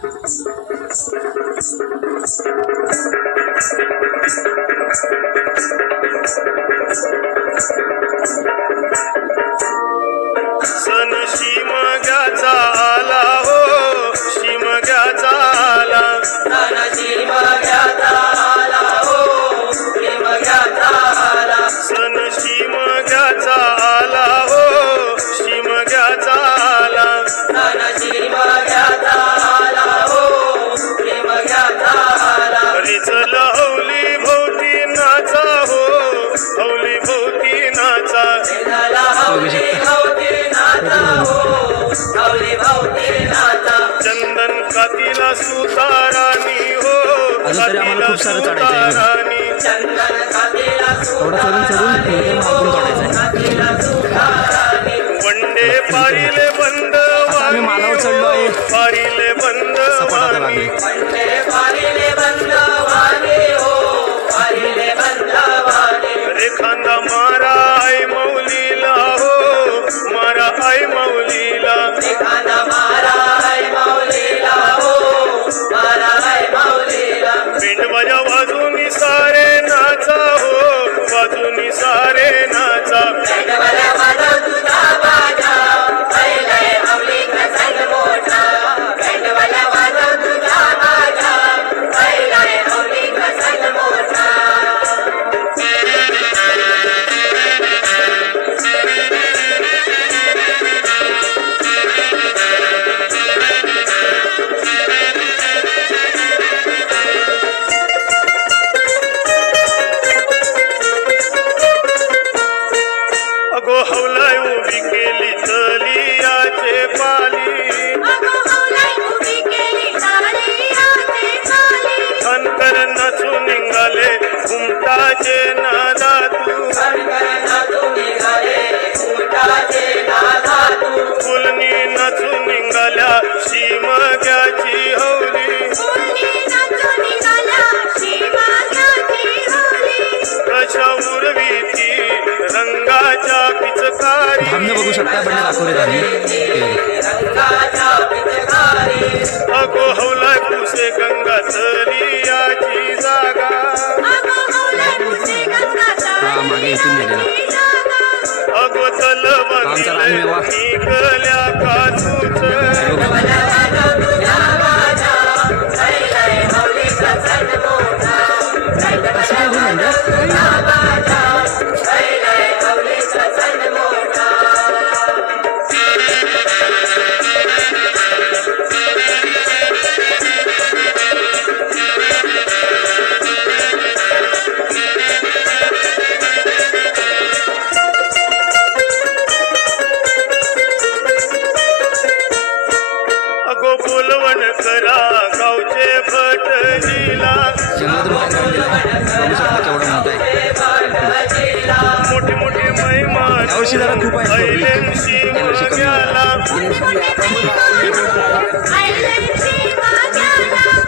सन शिमग्याचा आला हो, शिमग्याचा आला, सन शिमग्याचा आला हो, शिमग्याचा आला, सन शिमग्याचा आला हो, शिमग्याचा आला, सन शिमग्याचा आला हो, शिमग्याचा आला. अरे चल हौली भोवती नाचा हो, हौली भोवती नाचा, चला हौली भोवती नाचा हो, हौली भोवती नाचा. चंदन कातीला सुताराणी हो, आम्हाला खूप सारं चढायचं आहे. सुताराणी, चंदन कातीला थोडं चढून सुताराणी हो, कातीला सुताराणी. वंडे पारिले बंद आम्ही मालावर चढलो आहे. पारिले बंद सपाटा लागले. वंदे पारिले बंद वागे हो, पारिले बंद वागे. रेखांदा मारा आई मौलीला हो, मारा आई मौलीला, एखादा मारा है मौलीला हो, मारा है मौलीला. पिंड माझ्या वाजूनी सारे नाचा हो, वाजूनी सारे नाचा, पेंडवल्या वाजव तुझा बाजा, पहिलंय मौलीचा सण मोठा. पेंडवल्या वाजव तुझा बाजा, पहिलंय मौलीचा सण मोठा. अगो हौलाय उभी केली तलियाचे पाली, अगो हौलाई उभी केली तालियाचे खाली. अंतर नाचून निघाले घुमटाचे नादातू, कणकण नाचून निघाले घुमटाचे नादातू. फुलनी नाचून निघाल्या शिमग्याची हौली, फुलनी नाचून निघाल्या शिमग्याची हौली. कशा उर्वीती रंगाच्या पिचकारी, धामणे बघू शकता, बंडे दाखवले धामणे. रंगाच्या पिचकारी. अगो हौलाय पुसे गंगा तलियाची जागा, अगो हौलाई पुसे गंगाचा हा, मागे इथून गेलेला. जागा. अगो तल आमचा रानमेवा. निघल्या काजूच, पेंडवल्या वाजव तुझा बाजा, पहिलंय मौलीचा सण मोठा. पेंडवल्या वाजव तुझा बाजा, पहिलंय मौलीचा सण मोठा. अगो बोलवण करा गावचे भटजीला, जंगलातून बाहेर काढलेला. बघू शकता केवढा मोठा आहे. मोठे मोठे महिमान यावर्षी जरा खूप आहे public. ऐलेन शिमग्याला,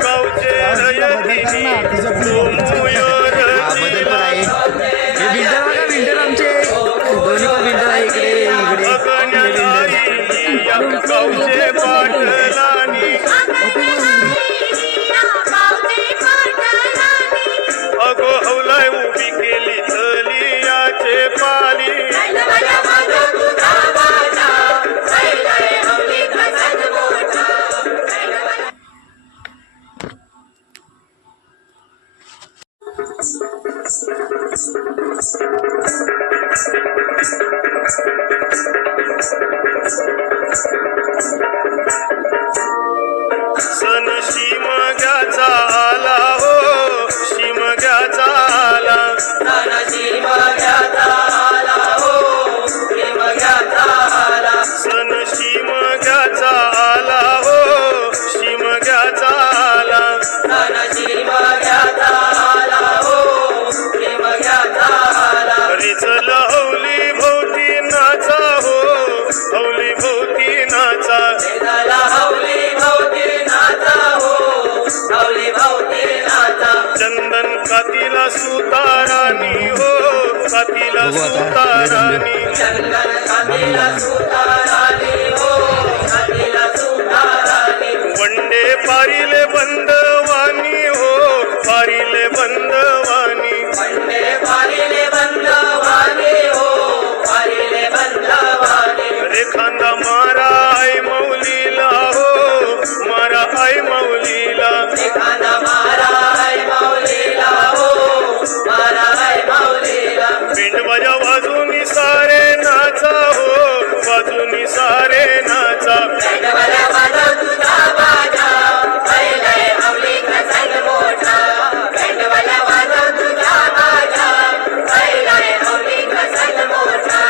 गावचे रयतीनी मोमोयर हा, बदल पण आहे. हे बिल्डर बघा, बिल्डर आमचे दोन्ही पण बिल्डर आहे. इकडे गावचे पाटलानी, अगो हौलाय उभी केली तलियाचे पाली, सन शिमग्याचा आला हो, शिमग्याचा आला, सन शिमग्याचा आला हो, शिमग्याचा आला. सन शिमग्याचा आला हो, शिमग्याचा आला, सन शिमग्याचा आला हो, शिमग्याचा आला. अरे चल हौली भोवती नाचा हो, हौली भोवती नाचा, चला हौली भोवती नाचा हो, हौली भोवती नाचा. चंदन कातीला सुताराणी हो, कातीला बघू आता. सुताराणी, चंदन कातीला सुताराणी हो, कातीला सुताराणी. वंडे पारिले बंदवानी हो पारिले बंदवानी पंडे पारिले बंदवानी हो पारिले बंदवानी रे खांदा मारा आई मौलीला हो मारा आई मौलीला एखादा मारा है मौलीला हो मारा है मौलीला पिंड बजा वाजूनी सारे नाचा हो वाजूनी सारे नाचा पेंडवाला वाजव तुझा बाजा पहिलाय माऊलीचा सण मोठा पेंडवाला वाजव तुझा बाजा पहिलाय माऊलीचा सण मोठा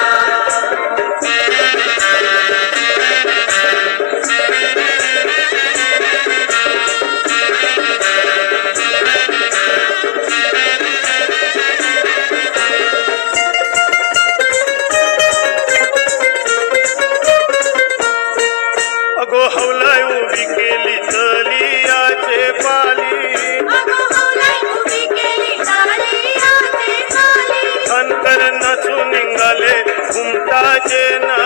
अगो हवलाय उभी केली तलियाचे पाली अगो हौलाय उभी केली तालियाचे ताली अंतर नाचून निघाले घुमटाचे ना